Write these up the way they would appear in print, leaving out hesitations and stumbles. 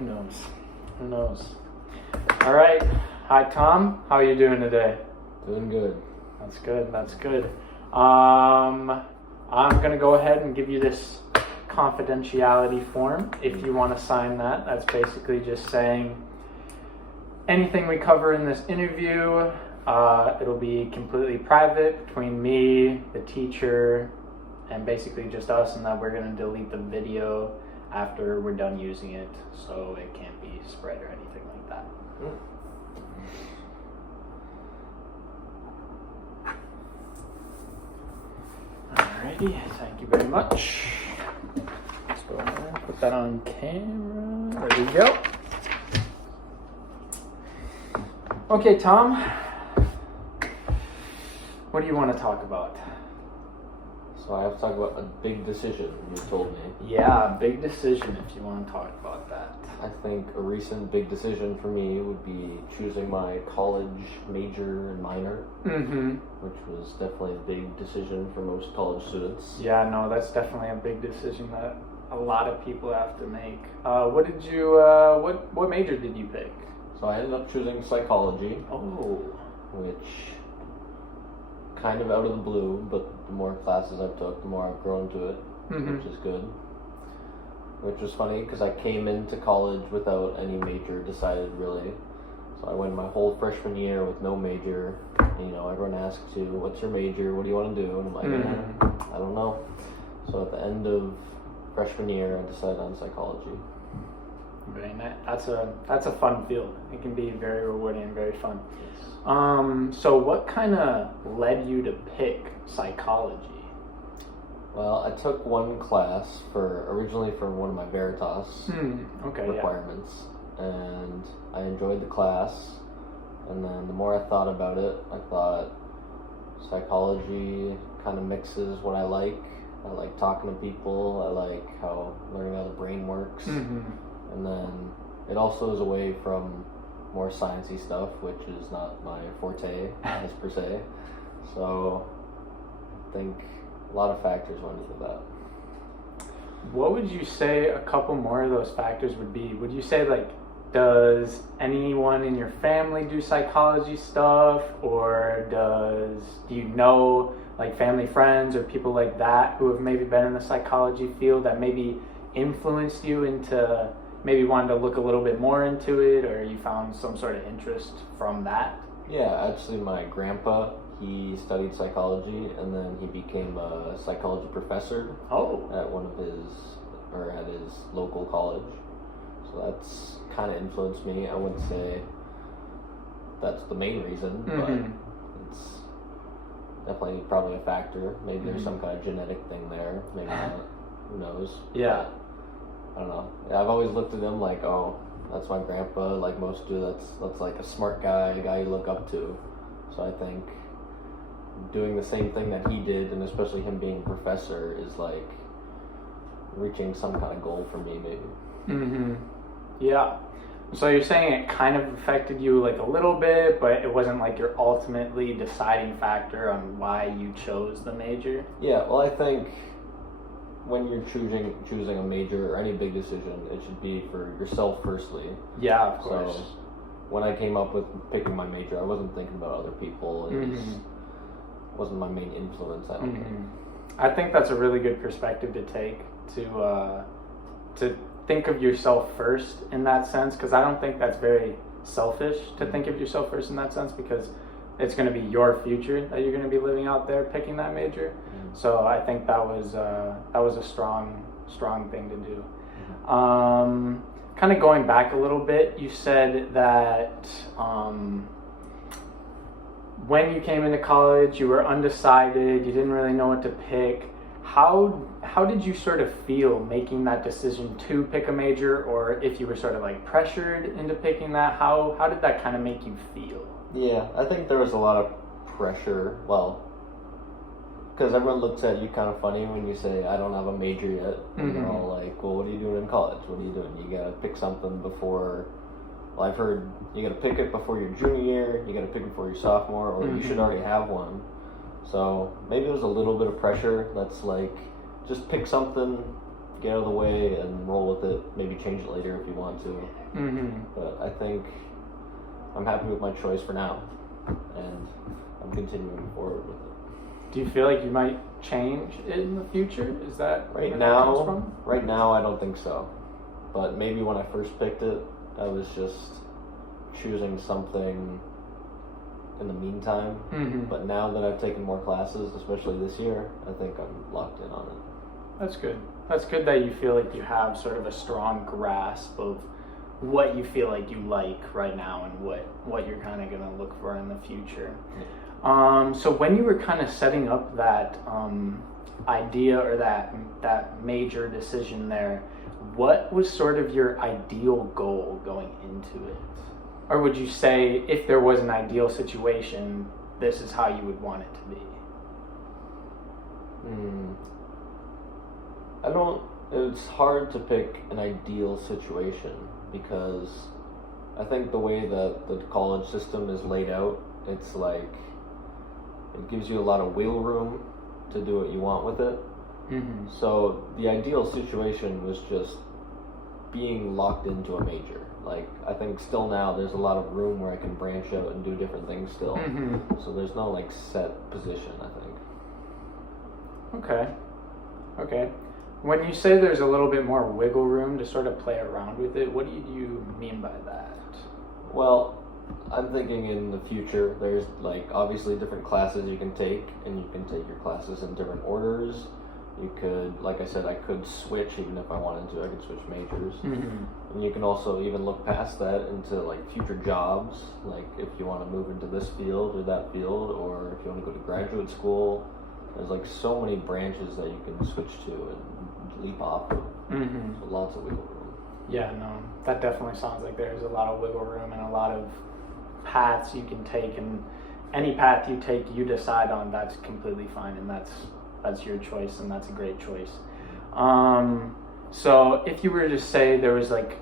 Who knows? Who knows? All right. Hi, Tom. How are you doing today? Doing good. That's good. That's good. I'm going to go ahead and give you this confidentiality form. If you want to sign that, that's basically just saying anything we cover in this interview, it'll be completely private between me, the teacher, and basically just us, and that we're going to delete the video after we're done using it, so it can't be spread or anything like that. Alrighty, thank you very much. Let's go ahead and put that on camera. There we go. Okay, Tom, what do you want to talk about? So I have to talk about a big decision you told me. Yeah, big decision if you want to talk about that. I think a recent big decision for me would be choosing my college major and minor, which was definitely a big decision for most college students. Yeah, no, that's definitely a big decision that a lot of people have to make. What major did you pick? So I ended up choosing psychology. Oh. Which kind of out of the blue, but the more classes I've took, the more I've grown to it, which is good. Which was funny because I came into college without any major decided really. So I went my whole freshman year with no major. And, everyone asks you, what's your major? What do you want to do? And I'm like, I don't know. So at the end of freshman year, I decided on psychology. Very nice. That's a fun field. It can be very rewarding and very fun. Yes. So what kind of led you to pick psychology? Well, I took one class originally for one of my Veritas requirements, and I enjoyed the class. And then the more I thought about it, I thought psychology kind of mixes what I like. I like talking to people. I like learning how the brain works. And then it also is away from more sciencey stuff, which is not my forte, as per se. So I think a lot of factors went into that. What would you say a couple more of those factors would be? Would you say, does anyone in your family do psychology stuff? Or do you know, family friends or people like that who have maybe been in the psychology field that maybe influenced you into maybe wanting to look a little bit more into it, or you found some sort of interest from that? Yeah, actually my grandpa, he studied psychology and then he became a psychology professor at his local college. So that's kind of influenced me. I wouldn't say that's the main reason, but it's definitely probably a factor. Maybe there's some kind of genetic thing there, maybe not. Who knows? Yeah. I don't know. Yeah, I've always looked at him like, oh, that's my grandpa. Like most do, that's like a smart guy, a guy you look up to. So I think doing the same thing that he did, and especially him being a professor, is like reaching some kind of goal for me, maybe. Yeah. So you're saying it kind of affected you a little bit, but it wasn't your ultimately deciding factor on why you chose the major? Yeah, well, I think when you're choosing a major or any big decision, it should be for yourself firstly. Yeah, of course. So when I came up with picking my major, I wasn't thinking about other people. It wasn't my main influence. I don't think. I think that's a really good perspective to take, to think of yourself first in that sense, because I don't think that's very selfish to think of yourself first in that sense, because it's going to be your future that you're going to be living out there picking that major. So I think that was a strong thing to do. Kind of going back a little bit, you said that when you came into college, you were undecided, you didn't really know what to pick. How did you sort of feel making that decision to pick a major, or if you were sort of pressured into picking that, how did that kind of make you feel? Yeah, I think there was a lot of pressure. Well, because everyone looks at you kind of funny when you say, I don't have a major yet. And they're all like, well, what are you doing in college? What are you doing? You gotta pick something before, well, I've heard you gotta pick it before your junior year, you gotta pick it before your sophomore, or you should already have one. So maybe there's a little bit of pressure that's just pick something get out of the way and roll with it. Maybe change it later if you want to. But I think I'm happy with my choice for now, and I'm continuing forward with it. Do you feel like you might change it in the future? Is that right where now? that comes from? Right now, I don't think so. But maybe when I first picked it, I was just choosing something in the meantime. But now that I've taken more classes, especially this year, I think I'm locked in on it. That's good. That's good that you feel like you have sort of a strong grasp of what you feel like you like right now and what you're kind of going to look for in the future. So when you were kind of setting up that idea or that major decision there, what was sort of your ideal goal going into it? Or would you say if there was an ideal situation, this is how you would want it to be? It's hard to pick an ideal situation because I think the way that the college system is laid out, it's like it gives you a lot of wiggle room to do what you want with it. So the ideal situation was just being locked into a major. Like, I think still now there's a lot of room where I can branch out and do different things still. So there's no like set position, I think. Okay. When you say there's a little bit more wiggle room to sort of play around with it, what do you mean by that? Well, I'm thinking in the future, there's like obviously different classes you can take, and you can take your classes in different orders. You could, like I said, I could switch even if I wanted to. I could switch majors. And you can also even look past that into like future jobs, like if you want to move into this field or that field, or if you want to go to graduate school. There's like so many branches that you can switch to and leap off of. So lots of wiggle room. Yeah, no, that definitely sounds like there's a lot of wiggle room and a lot of paths you can take, and any path you take, you decide on, that's completely fine, and that's your choice, and that's a great choice. So if you were to say there was like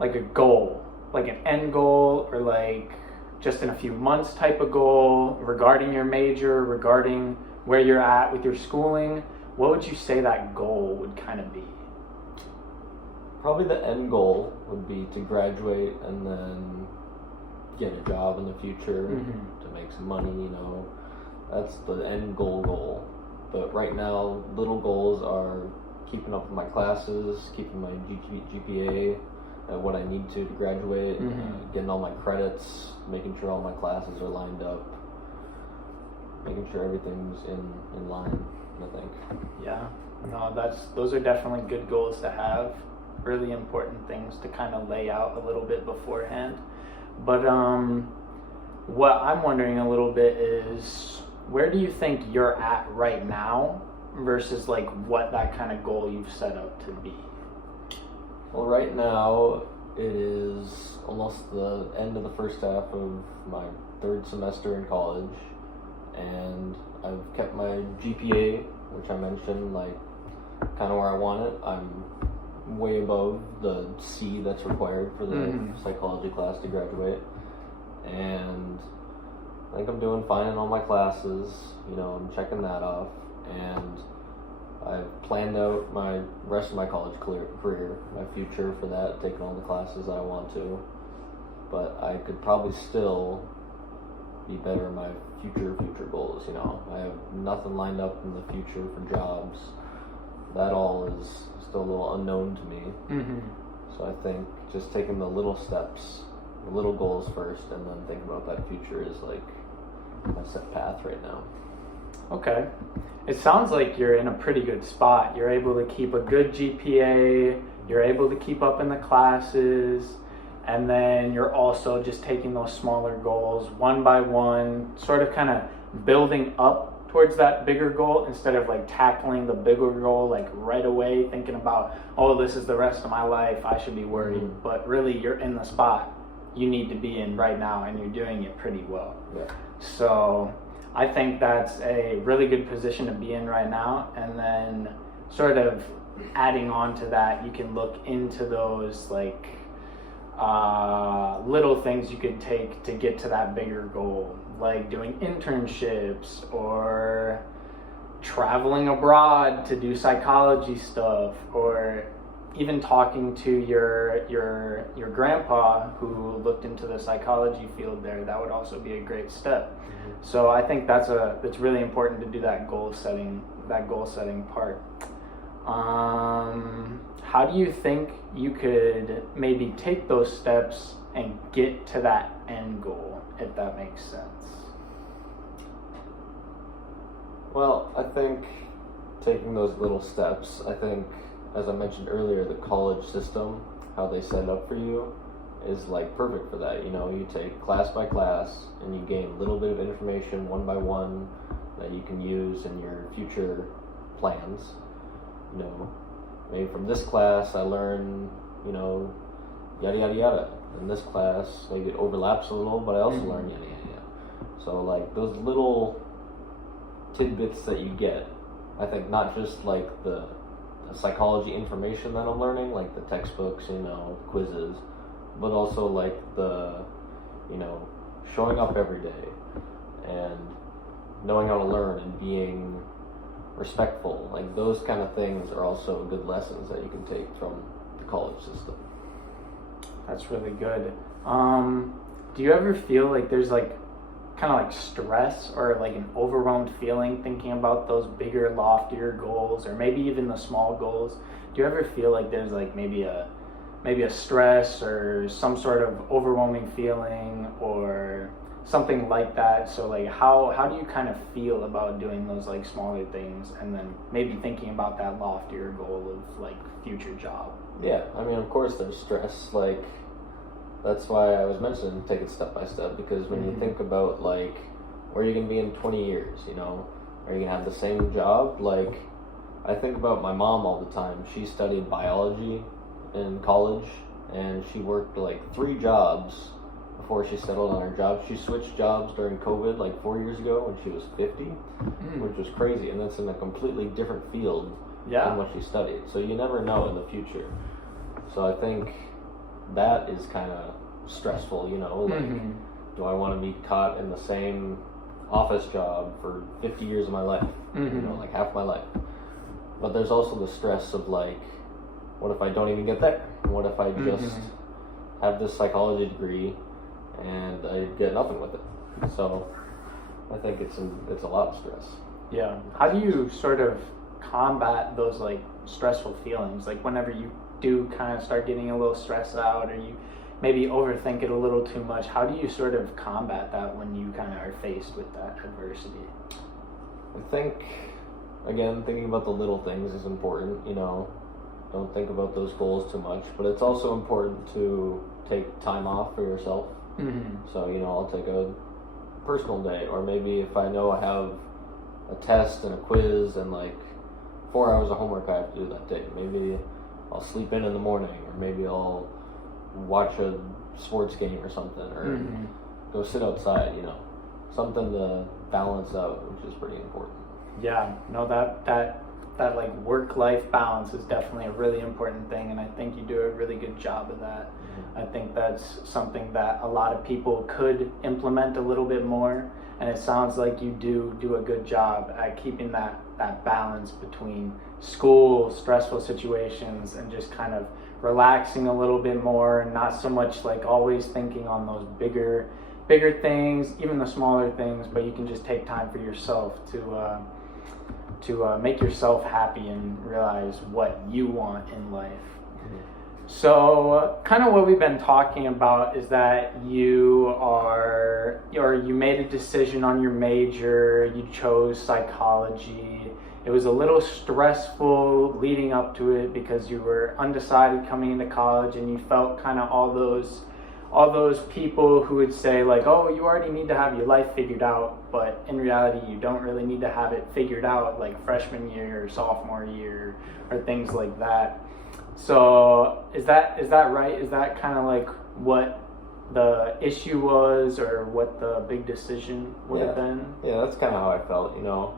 a goal, like an end goal, or like just in a few months type of goal regarding your major, regarding where you're at with your schooling, what would you say that goal would kind of be? Probably the end goal would be to graduate and then get a job in the future to make some money, you know. That's the end goal. But right now, little goals are keeping up with my classes, keeping my GPA at what I need to graduate, getting all my credits, making sure all my classes are lined up, making sure everything's in line, I think. Yeah, no, those are definitely good goals to have. Really important things to kind of lay out a little bit beforehand. But what I'm wondering a little bit is, where do you think you're at right now versus like what that kind of goal you've set up to be? Well, right now it is almost the end of the first half of my third semester in college, and I've kept my GPA, which I mentioned, like kind of where I want it. I'm way above the C that's required for the psychology class to graduate, and I think I'm doing fine in all my classes. You know, I'm checking that off, and I've planned out my rest of my college career, my future for that, taking all the classes I want to. But I could probably still be better in my future goals. You know, I have nothing lined up in the future for jobs. That all is still a little unknown to me. So I think just taking the little steps, the little goals first, and then thinking about that future is like my set path right now. Okay. It sounds like you're in a pretty good spot. You're able to keep a good GPA, you're able to keep up in the classes, and then you're also just taking those smaller goals one by one, sort of kind of building up towards that bigger goal instead of like tackling the bigger goal like right away, thinking about, oh, this is the rest of my life, I should be worried. But really, you're in the spot you need to be in right now, and you're doing it pretty well. Yeah. So I think that's a really good position to be in right now, and then sort of adding on to that, you can look into those like little things you could take to get to that bigger goal, like doing internships or traveling abroad to do psychology stuff, or even talking to your grandpa who looked into the psychology field there. That would also be a great step. So I think it's really important to do that goal setting part. How do you think you could maybe take those steps and get to that end goal, if that makes sense? Well, I think taking those little steps, I think, as I mentioned earlier, the college system, how they set it up for you, is like perfect for that. You know, you take class by class and you gain a little bit of information one by one that you can use in your future plans. You know, maybe from this class I learn, you know, yada yada yada. In this class, maybe it overlaps a little, but I also learn yada yada yada. So like those little tidbits that you get, I think not just like the psychology information that I'm learning, like the textbooks, you know, quizzes, but also like the, you know, showing up every day and knowing how to learn and being respectful. Like those kind of things are also good lessons that you can take from the college system. That's really good. Do you ever feel like there's like kind of like stress or like an overwhelmed feeling thinking about those bigger, loftier goals, or maybe even the small goals? Do you ever feel like there's like maybe a stress or some sort of overwhelming feeling or something like that? So like how do you kind of feel about doing those like smaller things and then maybe thinking about that loftier goal of like future job? Yeah, I mean, of course there's stress. Like that's why I was mentioning take it step by step, because when you think about like where you're gonna be in 20 years, you know, are you gonna have the same job? Like I think about my mom all the time. She studied biology in college and she worked like 3 jobs before she settled on her job. She switched jobs during COVID like 4 years ago when she was 50, which was crazy, and that's in a completely different field than what she studied. So you never know in the future. So I think that is kind of stressful, you know, like do I want to be caught in the same office job for 50 years of my life, you know, like half my life? But there's also the stress of like, what if I don't even get there? What if I just have this psychology degree and I get nothing with it? So I think it's a lot of stress. Yeah. How do you sort of combat those like stressful feelings? Like whenever you do kind of start getting a little stressed out or you maybe overthink it a little too much, how do you sort of combat that when you kind of are faced with that adversity? I think, again, thinking about the little things is important, you know. Don't think about those goals too much, but it's also important to take time off for yourself. So, you know, I'll take a personal day, or maybe if I know I have a test and a quiz and like 4 hours of homework I have to do that day, maybe I'll sleep in the morning, or maybe I'll watch a sports game or something, or go sit outside, you know, something to balance out, which is pretty important. Yeah, no, that like work-life balance is definitely a really important thing, and I think you do a really good job of that. I think that's something that a lot of people could implement a little bit more, and it sounds like you do a good job at keeping that balance between school, stressful situations, and just kind of relaxing a little bit more, and not so much like always thinking on those bigger things, even the smaller things, but you can just take time for yourself to make yourself happy and realize what you want in life. So kind of what we've been talking about is that you made a decision on your major, you chose psychology. It was a little stressful leading up to it because you were undecided coming into college, and you felt kind of all those people who would say like, oh, you already need to have your life figured out, but in reality you don't really need to have it figured out like freshman year or sophomore year or things like that. So is that right? Is that kind of like what the issue was, or what the big decision would have been? Yeah, that's kind of how I felt, you know.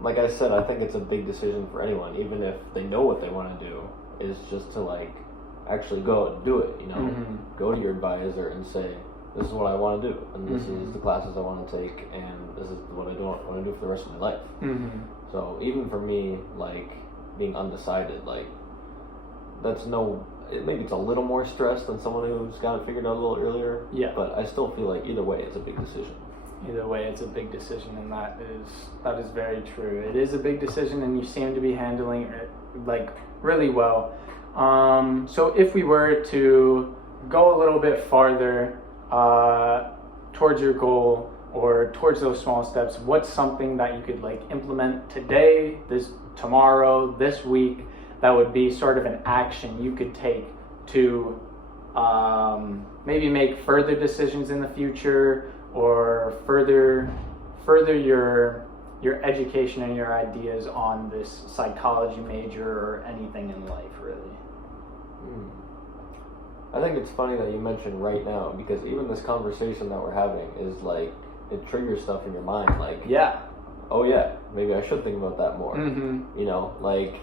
Like I said, I think it's a big decision for anyone, even if they know what they want to do, is just to like actually go out and do it, you know. Go to your advisor and say, this is what I want to do, and this is the classes I want to take, and this is what I don't want to do for the rest of my life. So even for me, like being undecided, like maybe it's a little more stress than someone who's got it figured out a little earlier. Yeah. But I still feel like either way, it's a big decision. Either way, it's a big decision, and that is very true. It is a big decision, and you seem to be handling it like really well. So if we were to go a little bit farther towards your goal or towards those small steps, what's something that you could like implement today, tomorrow, this week, that would be sort of an action you could take to maybe make further decisions in the future, or further your education and your ideas on this psychology major or anything in life, really? I think it's funny that you mentioned right now, because even this conversation that we're having is like, it triggers stuff in your mind, like, yeah, oh yeah, maybe I should think about that more. You know, like,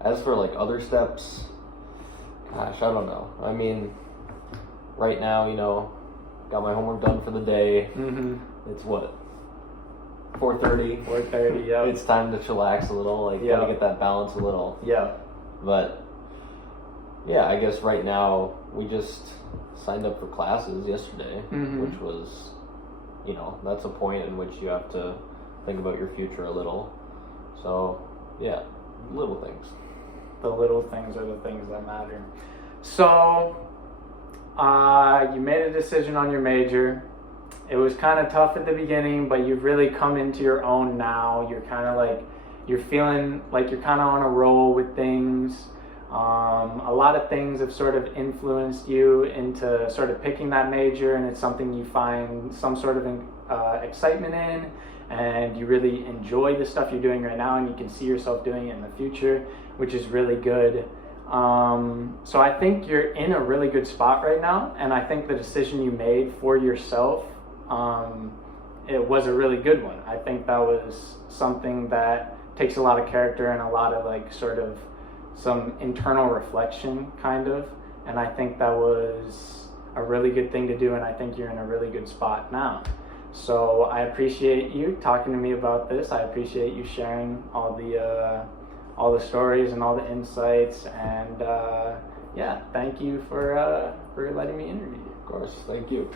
as for like other steps, gosh, I don't know. I mean, right now, you know, got my homework done for the day. It's what, 4:30? 4:30, yeah. It's time to chillax a little, like, gotta get that balance a little. Yeah. But, yeah, I guess right now, we just signed up for classes yesterday, which was, you know, that's a point in which you have to think about your future a little. So, yeah, little things. The little things are the things that matter. So, you made a decision on your major. It was kind of tough at the beginning, but you've really come into your own now. You're kind of like, you're feeling like you're kind of on a roll with things. A lot of things have sort of influenced you into sort of picking that major, and it's something you find some sort of excitement in, and you really enjoy the stuff you're doing right now, and you can see yourself doing it in the future, which is really good. So I think you're in a really good spot right now, and I think the decision you made for yourself, it was a really good one. I think that was something that takes a lot of character and a lot of like sort of some internal reflection kind of, and I think that was a really good thing to do, and I think you're in a really good spot now. So I appreciate you talking to me about this. I appreciate you sharing all the stories and all the insights, and yeah, thank you for letting me interview you. Of course, thank you.